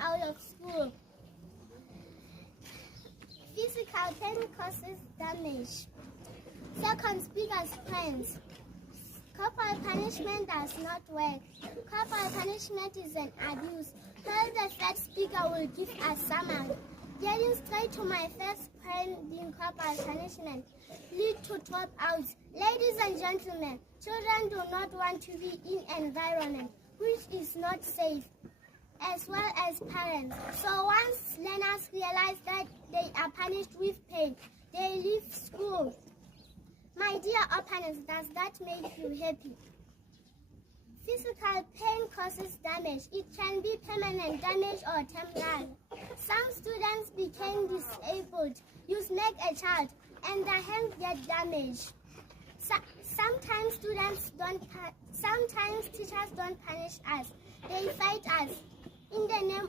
out of school. Physical pain causes damage. Second speaker's points. Corporal punishment does not work. Corporal punishment is an abuse. Here the third speaker will give a summary. Getting straight to my first point being corporal punishment lead to dropouts. Ladies and gentlemen, children do not want to be in an environment which is not safe, as well as parents. So once learners realize that they are punished with pain, they leave school. My dear opponents, does that make you happy? Physical pain causes damage. It can be permanent damage or temporary. Some students became disabled. You smack a child and the hand get damaged. Sometimes teachers don't punish us. They fight us in the name